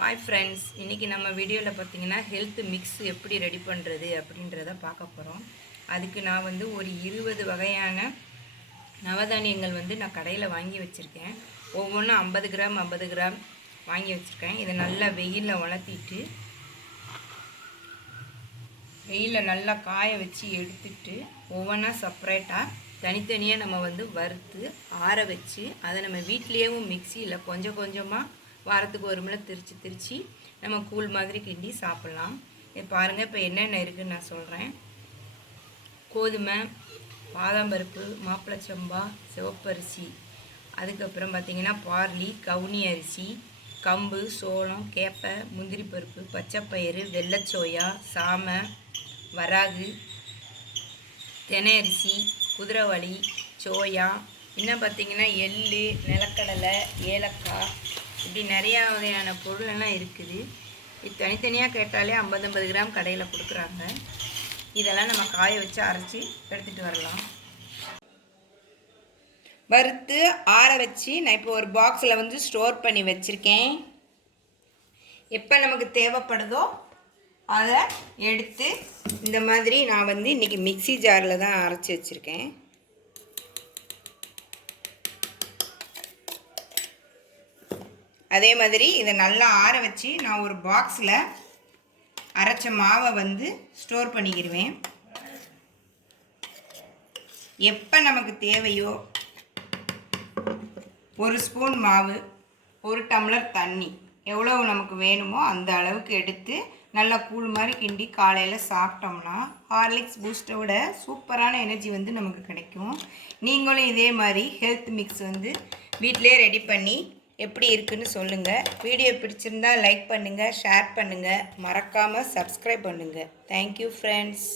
Hi friends, இன்றைக்கி நம்ம வீடியோவில் பார்த்தீங்கன்னா ஹெல்த் மிக்ஸ் எப்படி ரெடி பண்ணுறது அப்படின்றத பார்க்க போகிறோம். அதுக்கு நான் ஒரு 20 வகையான நவதானியங்கள் நான் கடையில் வாங்கி வச்சுருக்கேன். ஒவ்வொன்றும் 50 கிராம் 50 கிராம் வாங்கி வச்சுருக்கேன். இதை நல்லா வெயிலில் உலர்த்திட்டு வெயிலில் நல்லா காய வச்சு எடுத்துட்டு ஒவ்வொன்றா செப்பரேட்டாக தனித்தனியாக நம்ம வறுத்து ஆற வச்சு அதை நம்ம வீட்லேயும் மிக்சியில் கொஞ்சம் கொஞ்சமாக வாரத்துக்கு ஒரு முறை திரித்து நம்ம கூழ் மாதிரி கிண்டி சாப்பிட்லாம். பாருங்கள், இப்போ என்னென்ன இருக்குதுன்னு நான் சொல்கிறேன். கோதுமை, பாதாம் பருப்பு, மாப்பிளை சம்பா, சிவப்பரிசி, அதுக்கப்புறம் பார்த்திங்கன்னா பார்லி, கவுனி அரிசி, கம்பு, சோளம், கேப்பை, முந்திரி பருப்பு, பச்சைப்பயிறு, வெள்ளைச்சோயா, சாமை, வராகு, தினை அரிசி, குதிரைவாளி, சோயா, இன்னும் பார்த்திங்கன்னா எள், நிலக்கடலை, ஏலக்காய், இப்படி நிறையா வகையான பொருளெல்லாம் இருக்குது. இது தனித்தனியாக கேட்டாலே 50 கிராம் கடையில் கொடுக்குறாங்க. இதெல்லாம் நம்ம காய வச்சு அரைச்சி எடுத்துகிட்டு வரலாம். வறுத்து ஆற வச்சு நான் இப்போ ஒரு பாக்ஸில் ஸ்டோர் பண்ணி வச்சுருக்கேன். எப்போ நமக்கு தேவைப்படுதோ அதை எடுத்து இந்த மாதிரி நான் இன்றைக்கி மிக்சி ஜாரில் தான் அரைச்சி வச்சுருக்கேன். அதே மாதிரி இதை நல்லா ஆற வச்சு நான் ஒரு பாக்ஸில் அரைச்ச மாவை ஸ்டோர் பண்ணிக்கிடுவேன். எப்போ நமக்கு தேவையோ ஒரு ஸ்பூன் மாவு, ஒரு டம்ளர் தண்ணி, எவ்வளோ நமக்கு வேணுமோ அந்த அளவுக்கு எடுத்து நல்லா கூழ் மாதிரி கிண்டி காலையில் சாப்பிட்டோம்னா ஹார்லிக்ஸ் பூஸ்டோட சூப்பரான எனர்ஜி நமக்கு கிடைக்கும். நீங்களும் இதே மாதிரி ஹெல்த் மிக்ஸ் வீட்டிலே ரெடி பண்ணி எப்படி இருக்குன்னு சொல்லுங்கள். வீடியோ பிடிச்சிருந்தா லைக் பண்ணுங்கள், ஷேர் பண்ணுங்கள், மறக்காமல் சப்ஸ்கிரைப் பண்ணுங்கள். Thank you friends.